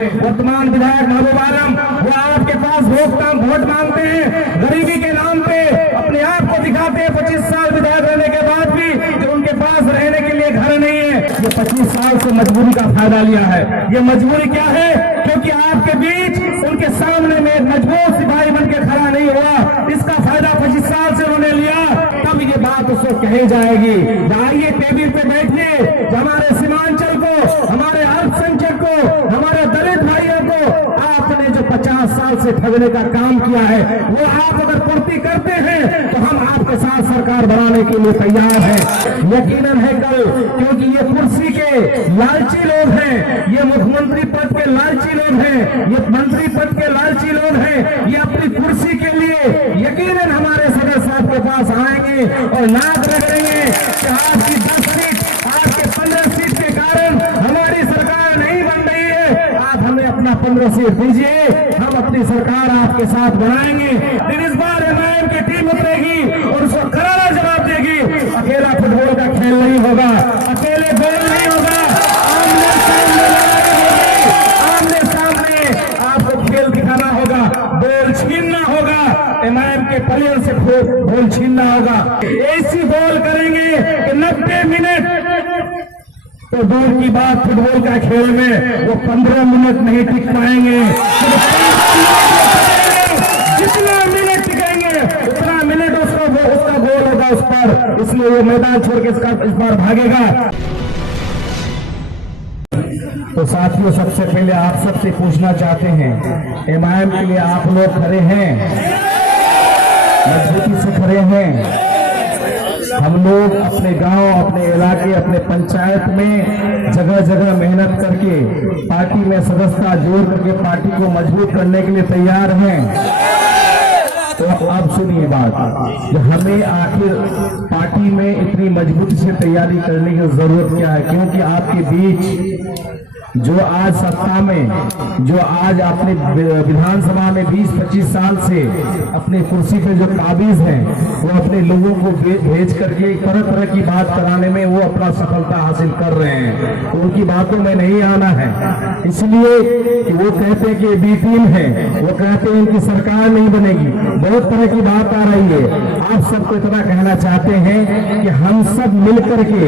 वर्तमान विधायक महबूब आलम वो आपके पास वोट मांगते हैं, गरीबी के नाम पे अपने आप को दिखाते हैं 25 साल विधायक रहने के बाद भी कि उनके पास रहने के लिए घर नहीं है। ये 25 साल से मजबूरी का फायदा लिया है। ये मजबूरी क्या है? क्योंकि आपके बीच उनके सामने में एक मजबूत सिपाही बन के खड़ा नहीं हुआ, इसका फायदा 25 साल से उन्होंने लिया। तब ये बात उसको कही जाएगी। आइए टेबल पे बैठिए, हमारे सीमांचल को, हमारे अल्पसंख्यक को, हमारे दलित भाइयों को आपने जो 50 साल से ठगने का काम किया है वो आप अगर पूर्ति करते हैं तो हम आपके साथ सरकार बनाने के लिए तैयार हैं। यकीनन है कल, क्योंकि ये कुर्सी के लालची लोग हैं, ये मुख्यमंत्री पद के लालची लोग हैं, ये मंत्री पद के लालची लोग हैं। ये अपनी कुर्सी के लिए यकीनन हमारे सदस्य साहब के पास आएंगे और नाक रगड़ेंगे कि आपकी 10 सीट, आपके 15 सीट के कारण हमारी सरकार नहीं बन रही है। आप हमें अपना 15 सीट दीजिए, हम अपनी सरकार आपके साथ बनाएंगे। लेकिन इस बार एमआईएम की टीम उतरेगी और उसको करारा जवाब देगी। अकेला फुटबॉल का खेल नहीं होगा, अकेले गोल नहीं होगा, आमने सामने आपको खेल दिखाना होगा, बॉल छीनना होगा, एमआईएम के प्लेयर से बॉल छीनना होगा। ऐसी बॉल करेंगे कि 90 मिनट तो दूर की बात फुटबॉल का खेल में वो 15 मिनट नहीं टिक पाएंगे। जितना मिनट टिकेंगे उतना मिनट उसका गोल होगा उस पर, इसलिए वो मैदान छोड़ के इस बार भागेगा। तो साथियों, सबसे पहले आप सबसे पूछना चाहते हैं, एमआईएम के लिए आप लोग खड़े हैं, मजबूती से खड़े हैं। हम लोग अपने गांव, अपने इलाके, अपने पंचायत में जगह जगह मेहनत करके पार्टी में सदस्यता जोड़ करके पार्टी को मजबूत करने के लिए तैयार हैं। तो अब सुनिए बात, जो हमें आखिर पार्टी में इतनी मजबूती से तैयारी करने की जरूरत क्या है? क्योंकि आपके बीच जो आज सत्ता में, जो आज अपने विधानसभा में 20-25 साल से अपने कुर्सी पे जो काबिज हैं, वो अपने लोगों को भेज करके तरह तरह की बात कराने में वो अपना सफलता हासिल कर रहे हैं। उनकी बातों में नहीं आना है, इसलिए कि वो कहते हैं कि बी टीम है, वो कहते हैं इनकी सरकार नहीं बनेगी, बहुत तरह की बात आ रही है। आप सबको इतना कहना चाहते हैं कि हम सब मिलकर के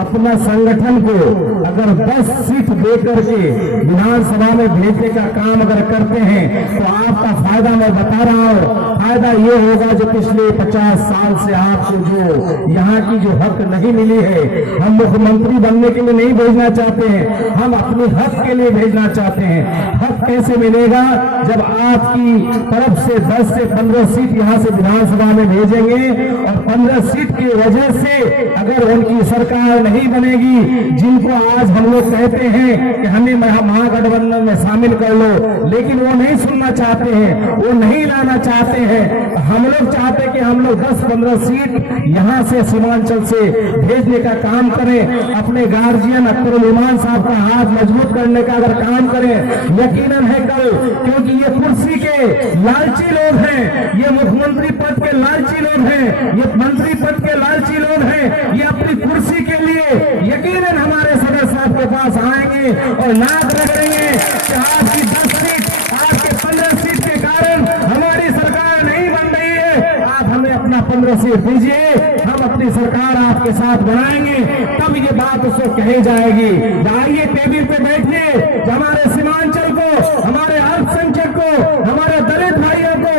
अपना संगठन को अगर 10 सीट दे करके विधानसभा में भेजने का काम अगर करते हैं तो आपका फायदा मैं बता रहा हूं, फायदा ये होगा जो पिछले 50 साल से आपको जो यहाँ की जो हक नहीं मिली है, हम मुख्यमंत्री बनने के लिए नहीं भेजना चाहते हैं, हम अपने हक के लिए भेजना चाहते हैं। हक कैसे मिलेगा? जब आपकी तरफ से 10 से 15 सीट यहाँ से विधानसभा में भेजेंगे और 15 सीट की वजह से अगर उनकी सरकार नहीं बनेगी, जिनको आज हम लोग कहते हैं कि हमें महागठबंधन में शामिल कर लो, लेकिन वो नहीं सुनना चाहते हैं, वो नहीं लाना चाहते हैं। हम लोग चाहते हैं कि हम लोग 10-15 सीट यहाँ से सीमांचल से भेजने का काम करें, अपने गार्जियन अख्तरुल इमान साहब का हाथ मजबूत करने का अगर काम करें, यकीनन है कल, क्योंकि ये कुर्सी के लालची लोग हैं, ये मुख्यमंत्री पद के लालची लोग हैं, ये मंत्री पद के लालची लोग हैं, ये अपनी कुर्सी के लिए यकीनन हमारे सदस्य साहब के पास आएंगे और नाक रगड़ेंगे कि आपकी 10 सीट, आपके 15 सीट के कारण हमारी सरकार नहीं बन रही है। आप हमें अपना 15 सीट दीजिए, हम अपनी सरकार आपके साथ बनाएंगे। तब ये बात उसको कही जाएगी। आइए टेबल पे बैठिए, हमारे सीमांचल को, हमारे अल्पसंख्यक को, हमारे दलित भाइयों को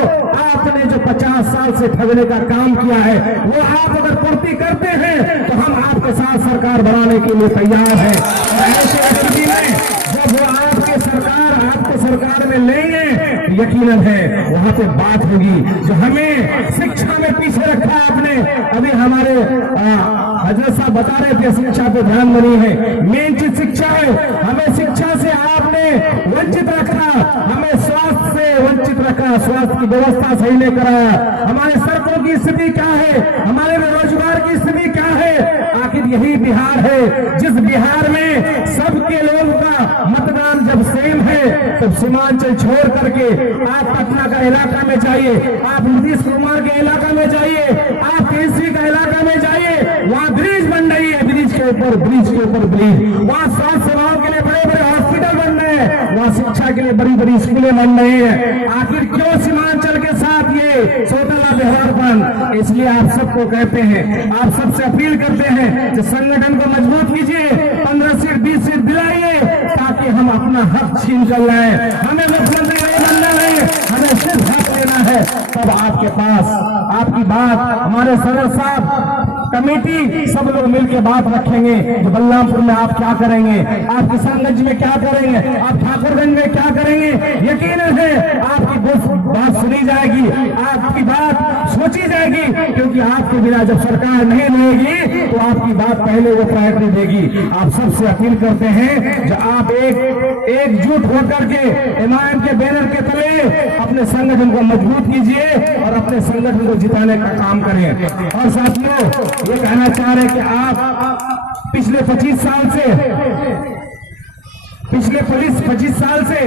आपने जो 50 साल से ठगने का काम किया है वो आप अगर पूर्ति करते हैं तो हम आपके साथ सरकार बनाने के लिए तैयार हैं। ऐसे स्थिति में जब वो आपके सरकार में लेंगे, यकीनन है वहां पे बात होगी। जो हमें शिक्षा में पीछे रखा आपने, अभी हमारे हजरत साहब बता रहे थे शिक्षा पे ध्यान नहीं है, मेन चीज शिक्षा है। हमें शिक्षा से आपने वंचित रखा, हमें स्वास्थ्य से वंचित रखा, स्वास्थ्य की व्यवस्था सही नहीं कराया। हमारे सड़कों की स्थिति क्या है, हमारे बेरोजगार की स्थिति क्या है? आखिर यही बिहार है जिस बिहार में सबके लोगों का मतदान जब सेम है, तब सीमांचल छोड़ करके आप पटना का इलाका में जाइए, आप नीतीश कुमार के इलाका में जाइए, आप केसरी का इलाका में जाइए, वहाँ ब्रिज बन रही है, ब्रिज के ऊपर ब्रिज, वहाँ स्वास्थ्य सेवाओं के लिए बड़े बड़े हॉस्पिटल बन रहे हैं, वहाँ शिक्षा के लिए बड़ी बड़ी स्कूलें बन रही है। आखिर क्यों सीमांचल के साथ ये सौतेला व्यवहारपन? इसलिए आप सबको कहते हैं, आप सबसे अपील करते हैं कि संगठन को मजबूत कीजिए, 15 सीट 20 सीट दिलाइए, ताकि हम अपना हक छीन कर लाए। हमें मुख्यमंत्री नहीं बनना है, हमें सिर्फ हक लेना है। तब आपके पास आपकी बात हमारे सदर साहब कमेटी सब लोग मिलकर बात रखेंगे कि बलरामपुर में आप क्या करेंगे, आप किशनगंज में क्या करेंगे, आप ठाकुरगंज में क्या करेंगे। यकीनन है आपकी बात सुनी जाएगी, आपकी बात सोची जाएगी, क्योंकि आपके बिना जब सरकार नहीं रहेगी तो आपकी बात पहले वो प्रायोरिटी देगी। आप सबसे अपील करते हैं जो आप एकजुट होकर के एमआईएम के बैनर के तले अपने संगठन को मजबूत कीजिए और अपने संगठन को जिताने का काम करें। और साथियों, ये कहना चाह रहे कि आप पिछले 25 साल से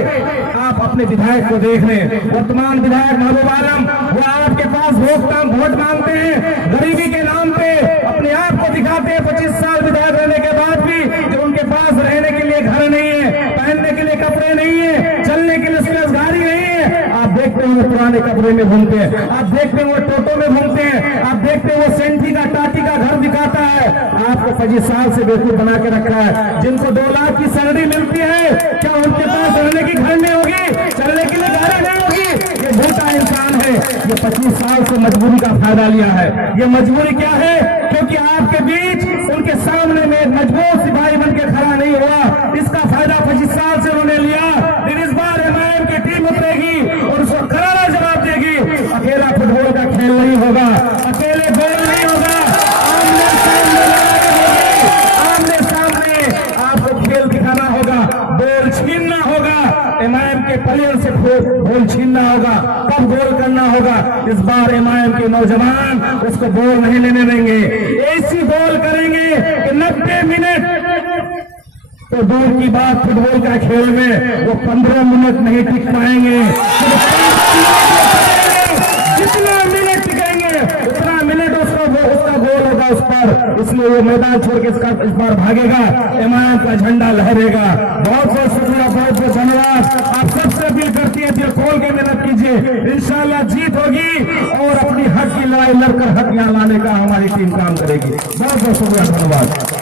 आप अपने विधायक को देख रहे हैं। वर्तमान विधायक महबूब आलम, वो आपके पास वोट मांगते हैं, गरीबी के नाम पे अपने आप को दिखाते हैं। 25 साल विधायक रहने के बाद भी जो उनके पास रहने के लिए घर नहीं है, पहनने के लिए कपड़े नहीं है, चलने के लिए उसके गाड़ी नहीं है, आप देखते हैं वो पुराने कपड़े में घूमते हैं, आप देखते हैं वो टोटो में घूमते हैं, आप देखते हैं वो सेंटी का टाटी का घर दिखाता है। आपको 25 साल से बेवकूफ बना के रखा है। जिनको 2 लाख की सैलरी मिलती है, क्या उनके पास रहने की घर नहीं होगी, चलने के लिए गाड़ी नहीं होगी? ये भूखा इंसान है। ये 25 साल से मजबूरी का फायदा लिया है। ये मजबूरी क्या है? क्योंकि आपके बीच उनके सामने में मजबूत सिपाही बन के खड़ा नहीं हुआ। इसका फायदा 25 साल से उन्होंने लिया। लेकिन इस बार एमआईएम की टीम उतरेगी और उसको करारा जवाब देगी। अकेला फुटबॉल का खेल नहीं होगा, अकेले गोल नहीं होगा, आमने सामने आपको खेल दिखाना होगा, बॉल छीनना होगा। एमआईएम के प्लेयर से बॉल छीनना होगा, कब गोल करना होगा। इस बार एमआईएम के नौजवान उसको बॉल नहीं लेने देंगे। ऐसी बॉल करेंगे कि 90 मिनट तो दूर की बात, फुटबॉल का खेल में वो 15 मिनट नहीं टिक पाएंगे। जितना मिनट टिकेंगे उतना मिनट उसका गोल होगा उस पर। इसलिए वो मैदान छोड़ के इस बार भागेगा, एमआईएम का झंडा लहरेगा। बहुत बहुत शुक्रिया, बहुत बहुत धन्यवाद। आप सबसे अपील करती है दिल खोल के मेहनत कीजिए, इंशाल्लाह जीत होगी और अपनी हक की लड़ाई लड़कर हक यहाँ लाने का हमारी टीम काम करेगी। बहुत बहुत शुक्रिया, धन्यवाद।